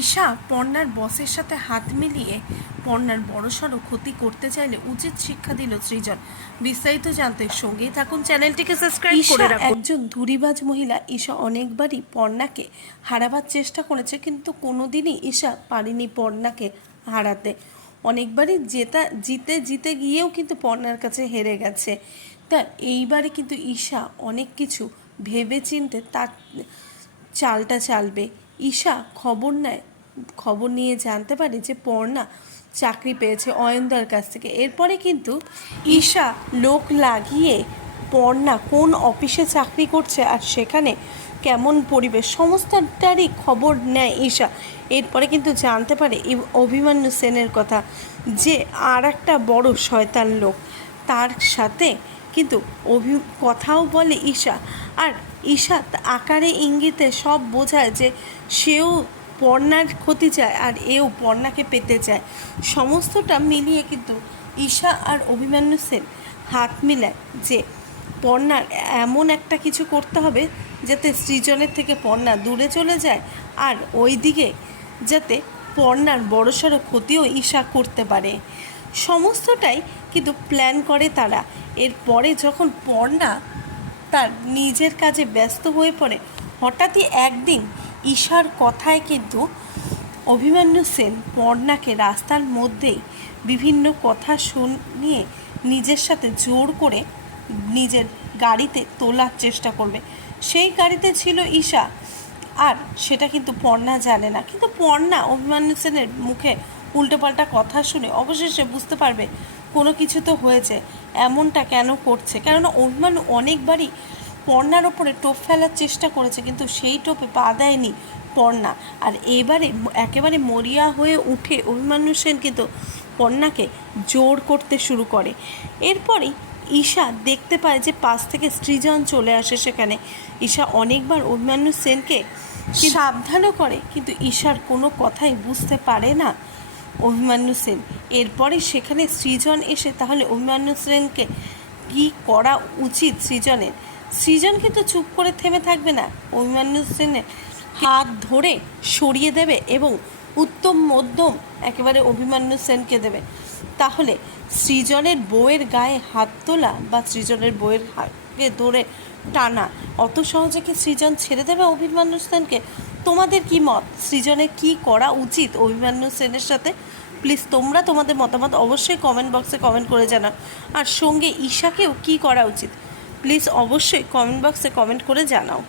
ঈশা পর্ণার বসের সাথে হাত মিলিয়ে পর্ণার বড়সড় ক্ষতি করতে চাইলে উচিত শিক্ষা দিল সৃজন। বিস্তারিত জানতে সঙ্গেই থাকুন, চ্যানেলটিকে সাবস্ক্রাইব করে রাখুন। একজন ধুরিবাজ মহিলা ঈশা অনেকবারই পর্ণাকে হারাবার চেষ্টা করেছে, কিন্তু কোনোদিনই ঈশা পারেনি পর্ণাকে হারাতে। অনেকবারই জিতে জিতে গিয়েও কিন্তু পর্ণার কাছে হেরে গেছে। তা এইবারে কিন্তু ঈশা অনেক কিছু ভেবে চিনতে তার চালটা চালবে। ঈশা খবর নিয়ে জানতে পারে যে পর্ণা চাকরি পেয়েছে অয়নদার কাছ থেকে। এরপরে কিন্তু ঈশা লোক লাগিয়ে পর্ণা কোন অফিসে চাকরি করছে আর সেখানে কেমন পরিবেশ সমস্তটারই খবর নেয় ঈশা। এরপরে কিন্তু জানতে পারে অভিমন্যু সেনের কথা, যে আর একটা বড় শয়তান লোক, তার সাথে কিন্তু কথাও বলে ঈশা। আর ঈশা আকারে ইঙ্গিতে সব বোঝায় যে সেও পর্ণার ক্ষতি চায় আর এও পর্ণাকে পেতে চায়। সমস্তটা মিলিয়ে কিন্তু ঈশা আর অভিমন্যু সেন হাত মিলায় যে পর্ণার এমন একটা কিছু করতে হবে যাতে সৃজনের থেকে পর্ণা দূরে চলে যায়, আর ওই দিকে যাতে পর্ণার বড়সড় ক্ষতিও ঈশা করতে পারে। সমস্তটাই কিন্তু প্ল্যান করে তারা। এরপরে যখন পর্ণা তার নিজের কাজে ব্যস্ত হয়ে পড়ে, হঠাৎই একদিন ঈশার কথায় কিন্তু অভিমন্যু সেন পর্ণাকে রাস্তার মধ্যেই বিভিন্ন কথা শুনিয়ে নিজের সাথে জোর করে নিজের গাড়িতে তোলার চেষ্টা করবে। সেই গাড়িতে ছিল ঈশা, আর সেটা কিন্তু পর্ণা জানে না। কিন্তু পর্ণা অভিমন্যু সেনের মুখে উল্টোপাল্টা কথা শুনে অবশেষে বুঝতে পারবে কোনো কিছু তো হয়েছে, এমনটা কেন করছে। কেননা অভিমন্যু অনেকবারই পর্ণার ওপরে টোপ ফেলার চেষ্টা করেছে, কিন্তু সেই টোপে পা দেয়নি পর্ণা। আর এবারে একেবারে মরিয়া হয়ে উঠে অভিমন্যু সেন কিন্তু পর্ণাকে জোর করতে শুরু করে। এরপরেই ঈশা দেখতে পায় যে পাশ থেকে সৃজন চলে আসে সেখানে। ঈশা অনেকবার অভিমন্যু সেনকে সাবধানও করে, কিন্তু ঈশার কোনো কথাই বুঝতে পারে না অভিমন্যু সেন। এরপরে সেখানে সৃজন এসে তাহলে অভিমন্যু সেনকে কী করা উচিত সৃজন কিন্তু চুপ করে থেমে থাকবে না, অভিমন্যু সেনের হাত ধরে সরিয়ে দেবে এবং উত্তম মধ্যম একেবারে অভিমন্যু সেনকে দেবে। তাহলে সৃজনের বউয়ের গায়ে হাত তোলা বা সৃজনের বউয়ের হাতকে ধরে টানা অত সহজে কি সৃজন ছেড়ে দেবে অভিমন্যু সেনকে? তোমাদের কি মত? সৃজনের কি করা উচিত অভিমন্যু সেনের সাথে? প্লিজ তোমরা তোমাদের মতামত অবশ্যই কমেন্ট বক্সে কমেন্ট করে জানাও। আর সঙ্গে ঈশাকেও কি করা উচিত প্লিজ অবশ্যই কমেন্ট বক্সে কমেন্ট করে জানাও।